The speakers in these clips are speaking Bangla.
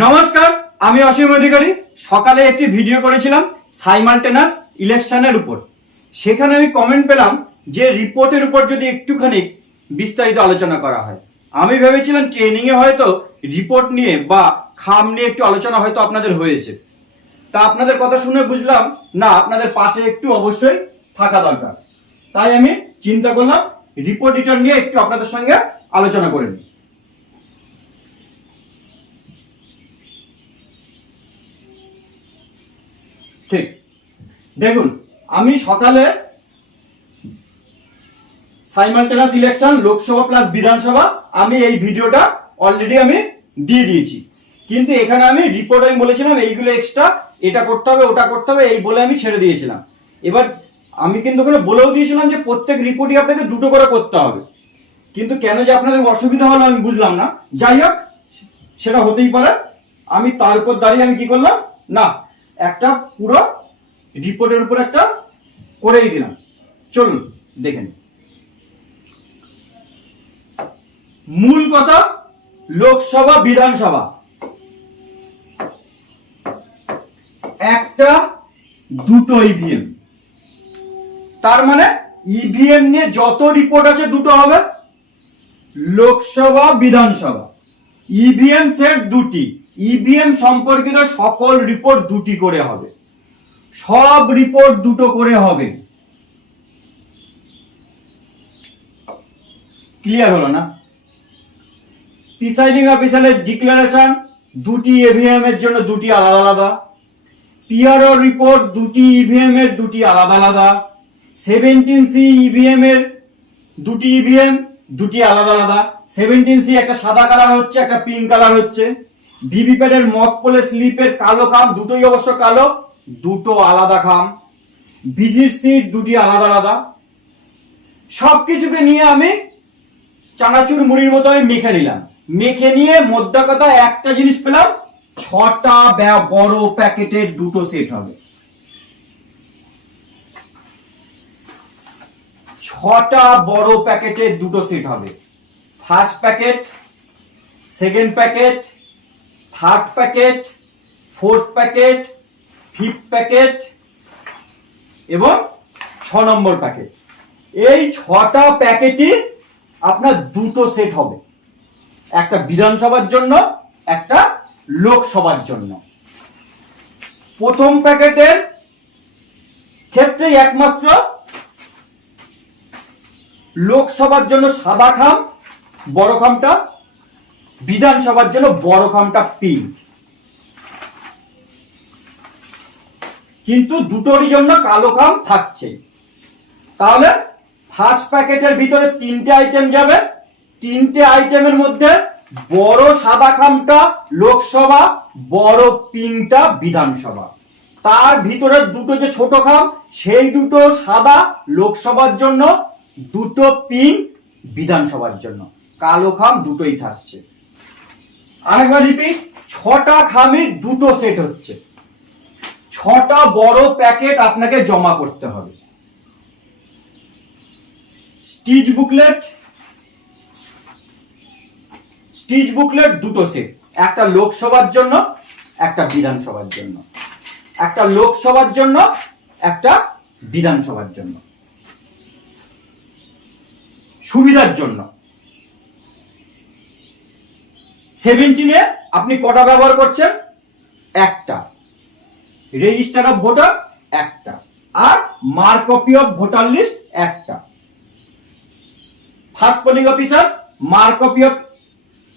নমস্কার, আমি অসীম অধিকারী। সকালে একটি ভিডিও করেছিলাম সাইমালটেনাস ইলেকশনের উপর। সেখানে আমি কমেন্ট পেলাম যে রিপোর্টের উপর যদি একটুখানি বিস্তারিত আলোচনা করা হয়। আমি ভেবেছিলাম ট্রেনিং এ হয়তো রিপোর্ট নিয়ে বা খাম নিয়ে একটু আলোচনা হয়তো আপনাদের হয়েছে। তা আপনাদের কথা শুনে বুঝলাম না, আপনাদের পাশে একটু অবশ্যই থাকা দরকার। তাই আমি চিন্তা করলাম রিপোর্ট রিটার্ন নিয়ে একটু আপনাদের সঙ্গে আলোচনা করে নিই। ঠিক, দেখুন, আমি সকালে সাইমালটেনাস ইলেকশন লোকসভা প্লাস বিধানসভা আমি এই ভিডিওটা অলরেডি আমি দিয়ে দিয়েছি, কিন্তু এখানে আমি রিপোর্ট আমি বলেছিলাম এইগুলো এক্সট্রা, এটা করতে হবে ওটা করতে হবে এই বলে আমি ছেড়ে দিয়েছিলাম। এবার আমি কিন্তু ওখানে বলেও দিয়েছিলাম যে প্রত্যেক রিপোর্টই আপনাকে দুটো করে করতে হবে, কিন্তু কেন যে আপনাদের অসুবিধা হলো আমি বুঝলাম না। যাই হোক, সেটা হতেই পারে। আমি তার উপর দাঁড়িয়ে আমি কি করলাম না, একটা পুরো রিপোর্টের উপর একটা করেই দিলাম। চলুন দেখেন। মূল কথা, লোকসভা বিধানসভা একটা দুটো ইভিএম, তার মানে ইভিএম নিয়ে যত রিপোর্ট আছে দুটো হবে। লোকসভা বিধানসভা ইভিএম সেট দুটি, ইভিএম সম্পর্কিত সকল রিপোর্ট দুটি করে হবে, সব রিপোর্ট দুটো করে হবে। ক্লিয়ার হলো না? প্রিসাইডিং অফিসারের ডিক্লারেশন দুটি ইভিএম এর জন্য দুটি আলাদা আলাদা, পিআরও রিপোর্ট দুটি ইভিএম এর দুটি আলাদা আলাদা, 17C ইভিএম এর দুটি ইভিএম দুটি আলাদা আলাদা। 17C একটা সাদা কালার হচ্ছে, একটা পিঙ্ক কালার হচ্ছে। ভিভিপ্যাটের মক পোলে স্লিপের কালো খাম, দুটোই অবশ্য কালো, দুটো আলাদা খাম। ভিজিট সিট দুটি আলাদা আলাদা। সবকিছুকে নিয়ে আমি চানাচুর মুড়ির মতো আমি মেখে নিলাম। মেখে নিয়ে মোদ্দা কথা একটা জিনিস পেলাম, 6টা বড় প্যাকেটের দুটো সেট হবে। 6টা বড় প্যাকেটের দুটো সেট হবে। First packet, second packet, third packet, fourth packet, fifth packet এবং 6 নম্বর প্যাকেট। এই 6টা প্যাকেটই আপনার দুটো সেট হবে, একটা বিধানসভার জন্য একটা লোকসভার জন্য। প্রথম প্যাকেটের ক্ষেত্রে একমাত্র লোকসভার জন্য সাদা খাম বড় খামটা, বিধানসভার জন্য বড় খামটা পিঙ্ক, কিন্তু দুটোরই জন্য কালো খাম থাকছে। তাহলে ফার্স্ট প্যাকেটের ভিতরে 3টে আইটেম যাবে। 3টে আইটেমের মধ্যে বড় সাদা খামটা লোকসভা, বড় পিঙ্কটা বিধানসভা। তার ভিতরে দুটো যে ছোট খাম, সেই দুটো সাদা লোকসভার জন্য, দুটো পিঙ্ক বিধানসভার জন্য। কালো খাম দুটোই থাকছে। আরেকবার রিপিট, 6টা খামের দুটো সেট হচ্ছে। 6টা বড় প্যাকেট আপনাকে জমা করতে হবে। স্টিচ বুকলেট দুটো সেট, একটা লোকসভার জন্য একটা বিধানসভার জন্য, একটা লোকসভার জন্য একটা বিধানসভার জন্য। সুবিধার জন্য 17-এ আপনি কটা ব্যবহার করছেন? একটা। রেজিস্টার অফ ভোটার একটা, আর mark copy of voter list একটা। First polling officer mark copy of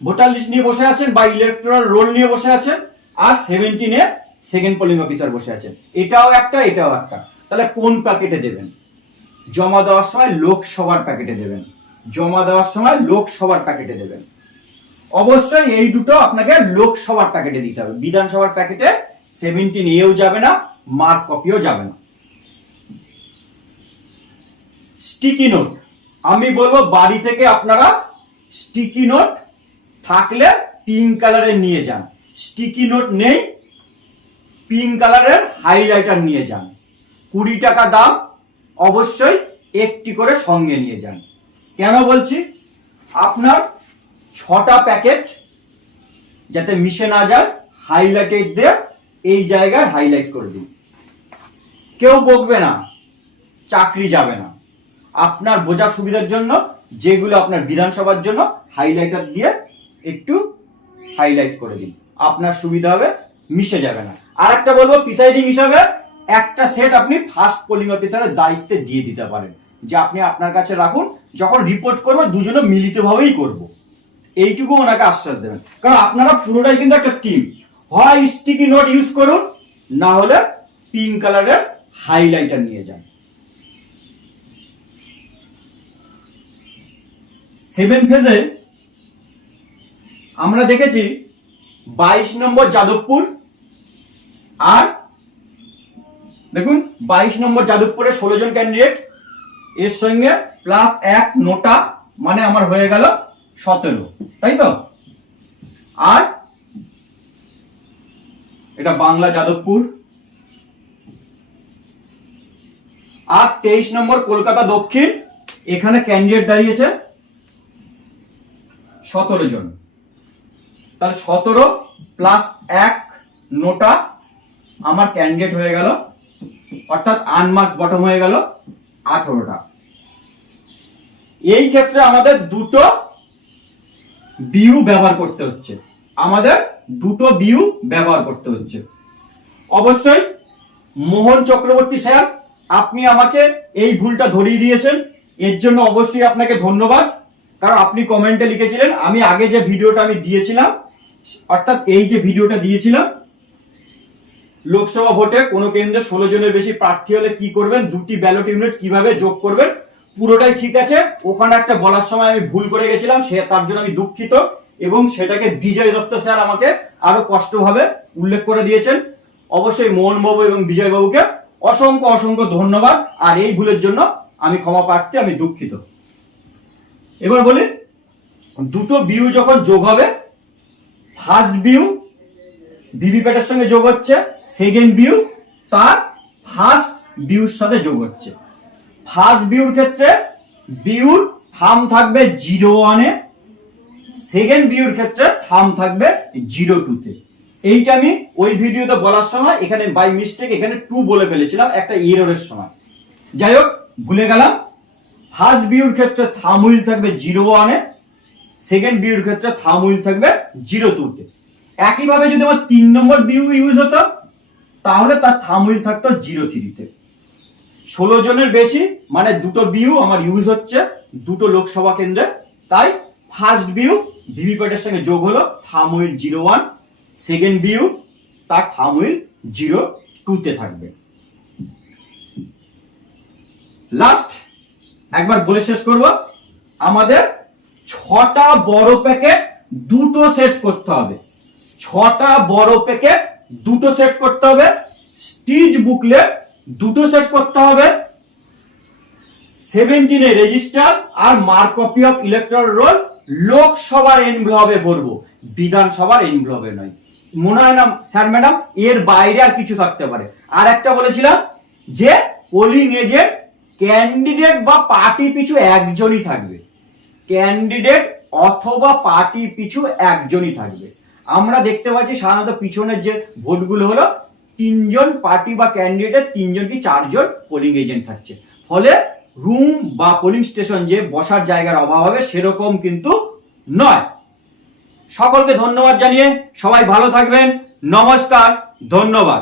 voter list নিয়ে বসে আছেন বা ইলেকটোরাল রোল নিয়ে বসে আছেন, আর 17-এ সেকেন্ড পোলিং অফিসার বসে আছেন। এটাও একটা, এটাও একটা। তাহলে কোন প্যাকেটে দেবেন? জমা দেওয়ার সময় লোকসভার প্যাকেটে দেবেন, জমা দেওয়ার সময় লোকসভার প্যাকেটে দেবেন। অবশ্যই এই দুটো আপনাকে লোকসভার প্যাকেটে দিতে হবে। বিধানসভার প্যাকেটে 17A যাবে না, মার্ক কপিও যাবে না। স্টিকি নোট, আমি বলবো বাড়ি থেকে আপনারা স্টিকি নোট থাকলে পিঙ্ক কালারের নিয়ে যান। স্টিকি নোট নেই, পিঙ্ক কালারের হাইলাইটার নিয়ে যান। 20 টাকা দাম, অবশ্যই একটি করে সঙ্গে নিয়ে যান। কেন বলছি? আপনার 6টা প্যাকেট যাতে মিশে না যায়, হাইলাইটেড দিয়ে এই জায়গায় হাইলাইট করে দিন। কেউ বকবে না, চাকরি যাবে না। আপনার বোঝার সুবিধার জন্য যেগুলো আপনার বিধানসভার জন্য হাইলাইটার দিয়ে একটু হাইলাইট করে দিন, আপনার সুবিধা হবে, মিশে যাবে না। আর একটা বলবো, প্রিসাইডিং হিসাবে একটা সেট আপনি ফার্স্ট পোলিং অফিসারের দায়িত্বে দিয়ে দিতে পারেন, যে আপনি আপনার কাছে রাখুন, যখন রিপোর্ট করবো দুজনে মিলিতভাবেই করব, এইটুকু ওনাকে আশ্বাস দেবেন। কারণ আপনারা পুরোটাই কিন্তু একটা টিম। হয় স্টিকি নোট ইউজ করুন, না হলে পিঙ্ক কালারের হাইলাইটার নিয়ে যান। 7 ফেজে আমরা দেখেছি 22 নম্বর যাদবপুর, আর দেখুন 22 নম্বর যাদবপুরে 16 জন ক্যান্ডিডেট, এর সঙ্গে প্লাস 1 নোটা, মানে আমার হয়ে গেল 17, তাই তো? আর এটা বাংলা যাদবপুর, আর 23 নম্বর কলকাতা দক্ষিণ, এখানে ক্যান্ডিডেট দাঁড়িয়েছে 17 জন, তাহলে 17 প্লাস 1 নোটা আমার ক্যান্ডিডেট হয়ে গেল, অর্থাৎ আনমার্ক বটম হয়ে গেল 18টা। এই ক্ষেত্রে আমাদের দুটো বিউ ব্যবহার করতে হচ্ছে, অবশ্যই মোহন চক্রবর্তী স্যার, আপনি আমাকে এই ভুলটা ধরিয়ে দিয়েছেন, এর জন্য অবশ্যই আপনাকে ধন্যবাদ। কারণ আপনি কমেন্টে লিখেছিলেন, আমি আগে যে ভিডিওটা আমি দিয়েছিলাম, অর্থাৎ এই যে ভিডিওটা দিয়েছিলাম, লোকসভা ভোটে কোনো কেন্দ্রে 16 জনের বেশি প্রার্থী হলে কি করবেন, দুটি ব্যালট ইউনিট কিভাবে যোগ করবেন, পুরোটাই ঠিক আছে। ওখানে একটা বলার সময় আমি ভুল করে গেছিলাম, তার জন্য আমি দুঃখিত, এবং সেটাকে বিজয় দত্ত স্যার আমাকে আরো স্পষ্টভাবে উল্লেখ করে দিয়েছেন। অবশ্যই মোহন বাবু এবং বিজয় বাবুকে অসংখ্য অসংখ্য ধন্যবাদ। আর এই ভুলের জন্য আমি ক্ষমা প্রার্থী, আমি দুঃখিত। এবার বলি, দুটো বিউ যখন যোগ হবে, ফার্স্ট বিউ ভিভিপ্যাটের সঙ্গে যোগ হচ্ছে, সেকেন্ড বিউ তার ফার্স্ট বিউর সাথে যোগ হচ্ছে। ফার্স্ট বিউর ক্ষেত্রে বিউর থাম থাকবে 01-এ, সেকেন্ড বিউর ক্ষেত্রে থাম থাকবে 02-তে। এইটা আমি ওই ভিডিওতে বলার সময় এখানে বাই মিস্টেক এখানে 2 বলে ফেলেছিলাম, একটা এররের সময়। যাই হোক, ভুলে গেলাম। ফার্স্ট বিউর ক্ষেত্রে থাম হুইল থাকবে 01-এ, সেকেন্ড বিউর ক্ষেত্রে থাম হুইল থাকবে 02-তে। একইভাবে যদি আমার 3 নম্বর বিউ ইউজ হতো, তাহলে তার থাম হুইল থাকতো 03-তে। 16 জনের বেশি মানে দুটো বিউ আমার ইউজ হচ্ছে দুটো লোকসভা কেন্দ্রে, তাই ফার্স্ট বিউ ভিভিপ্যাটের সঙ্গে যোগ হলো, থাম হুইল 01, সেকেন্ড বিউ তার থাম হুইল 02-তে থাকবে। লাস্ট একবার বলে শেষ করব, আমাদের 6টা বড় প্যাকেট দুটো সেট করতে হবে, 6টা বড় প্যাকেট দুটো সেট করতে হবে, স্টিচ বুকলেট দুটো সেট করতে হবে, 17-এ রেজিস্টার আর mark copy of electoral roll লোকসভার এনভেলপে ভরবো, বিধানসভার এনভেলপে নয়। মনে হয় না স্যার ম্যাডাম এর বাইরে আর কিছু থাকতে পারে? আর একটা বলেছিলাম যে পোলিং এজেন্ট ক্যান্ডিডেট বা পার্টি পিছু একজনই থাকবে, ক্যান্ডিডেট অথবা পার্টি পিছু একজনই থাকবে। আমরা দেখতে পাচ্ছি সাধারণত পিছনের যে ভোটগুলো হলো 3 জন পার্টি বা ক্যান্ডিডেট, 3 জন কি 4 জন পোলিং এজেন্ট থাকছে, ফলে রুম বা পোলিং স্টেশন যে বসার জায়গার অভাব হবে সেরকম কিন্তু নয়। সকলকে ধন্যবাদ জানিয়ে সবাই ভালো থাকবেন, নমস্কার, ধন্যবাদ।